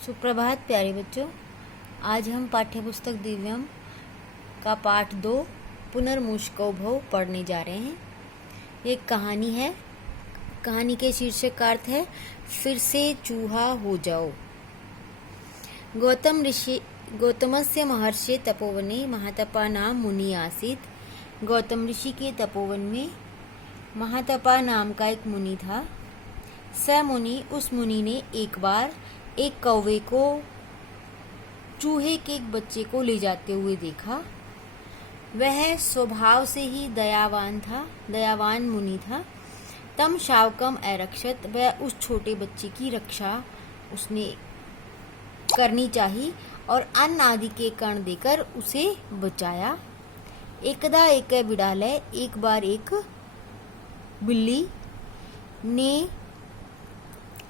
सुप्रभात प्यारे बच्चों। आज हम पाठ्य पुस्तक दिव्यम का पाठ 2 पुनर्मुष्को भव पढ़ने जा रहे हैं। एक कहानी है। कहानी के शीर्षक का अर्थ है फिर से चूहा हो जाओ। गौतमस्य महर्षि तपोवने महातपा नाम मुनि आसीत्। गौतम ऋषि के तपोवन में महातपा नाम का एक मुनि था। स मुनि, उस मुनि ने एक बार एक कौवे को चूहे के एक बच्चे को ले जाते हुए देखा। वह स्वभाव से ही दयावान मुनि था। तम शावकम अरक्षत, वह उस छोटे बच्चे की रक्षा उसने करनी चाहिए और अन्न आदि के कण देकर उसे बचाया। एकदा एक बिडालय, एक बार एक बिल्ली ने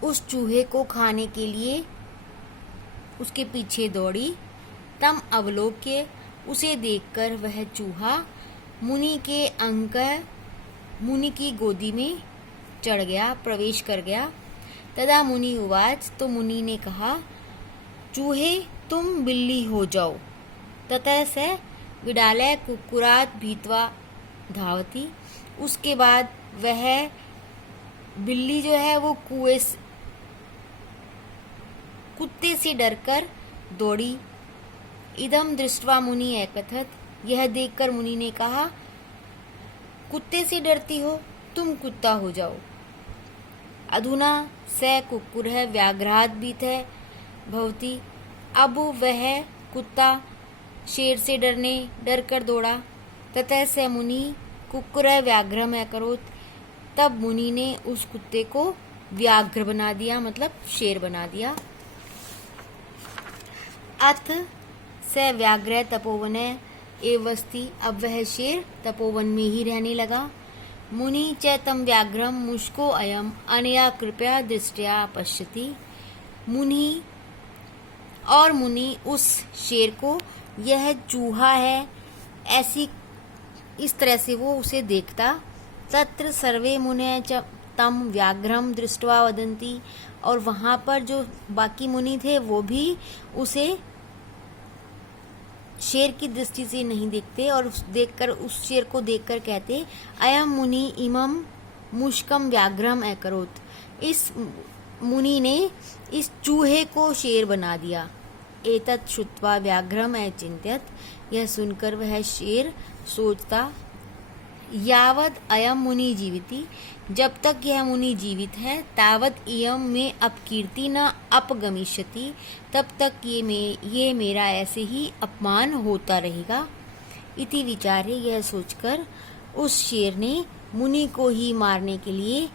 उस चूहे को खाने के लिए उसके पीछे दौड़ी। तम अवलोक्य, उसे देखकर वह चूहा मुनि की गोदी में चढ़ गया, प्रवेश कर गया। तदा मुनि उवाच, तो मुनि ने कहा, चूहे तुम बिल्ली हो जाओ। ततः स बिडालय कुक्कुरात् भीत्वा धावति। उसके बाद वह बिल्ली जो है वो कुत्ते से डरकर दौड़ी। इदम दृष्ट्वा मुनि एकथत, यह देखकर मुनि ने कहा, कुत्ते से डरती हो, तुम कुत्ता हो जाओ। अधुना स कुक्कुरः व्याघ्रात् भीतः भवति। अब वह कुत्ता शेर से डर कर दौड़ा। ततः स मुनि कुक्कुरः व्याघ्रम् अकरोत्। तब मुनि ने उस कुत्ते को व्याघ्र बना दिया, मतलब शेर बना दिया। अथ स व्याघ्र तपोवने एवस्ति, अब वह शेर तपोवन में ही रहने लगा। मुनि च तम व्याघ्रम मुष्को अयम अनया कृपया दृष्टया पश्यति। मुनि उस शेर को, यह चूहा है, ऐसी इस तरह से वो उसे देखता। तत्र सर्वे मुनय च तम व्याघ्रम दृष्ट्वा वदन्ति, और वहां पर जो बाकी मुनि थे वो भी उसे शेर की दृष्टि से नहीं देखते और उस शेर को देखकर कहते, अयम मुनि इमम मुष्कम व्याघ्रम अकरोत्। इस मुनि ने इस चूहे को शेर बना दिया। एतत् श्रुत्वा व्याघ्रम अचिन्त्यत, यह सुनकर वह शेर सोचता, यावद अयम मुनि जीविति, जब तक यह मुनि जीवित है, तावत इयम में अपकीर्ति न अपगमिष्यति, तब तक ये मेरा ऐसे ही अपमान होता रहेगा। इति विचारे, यह सोचकर उस शेर ने मुनि को ही मारने के लिए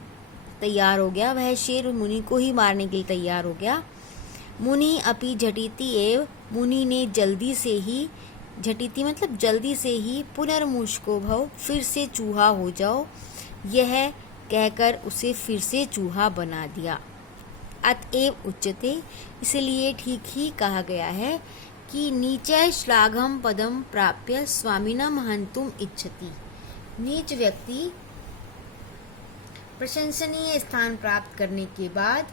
तैयार हो गया। वह शेर मुनि को ही मारने के लिए तैयार हो गया। मुनि अपि झटिति एव, मुनि ने जल्दी से ही पुनर्मुष्को भव, फिर से चूहा हो जाओ, यह कहकर उसे फिर से चूहा बना दिया। अतएव उच्यते, इसलिए ठीक ही कहा गया है कि नीच श्लाघम पदम प्राप्य स्वामिनम हन्तुम इच्छति। नीच व्यक्ति प्रशंसनीय स्थान प्राप्त करने के बाद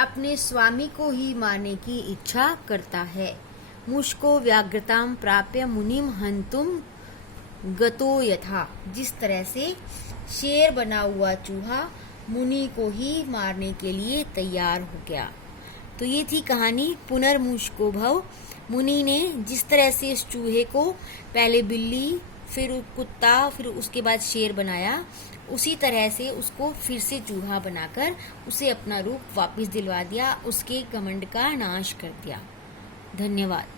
अपने स्वामी को ही मारने की इच्छा करता है। मुष्को व्याघ्रताम प्राप्य मुनिम हन्तुम गतो यथा, जिस तरह से शेर बना हुआ चूहा मुनि को ही मारने के लिए तैयार हो गया। तो ये थी कहानी पुनर्मुष्को भव। मुनि ने जिस तरह से इस चूहे को पहले बिल्ली, फिर कुत्ता, फिर उसके बाद शेर बनाया, उसी तरह से उसको फिर से चूहा बनाकर उसे अपना रूप वापस दिलवा दिया, उसके घमंड का नाश कर दिया। धन्यवाद।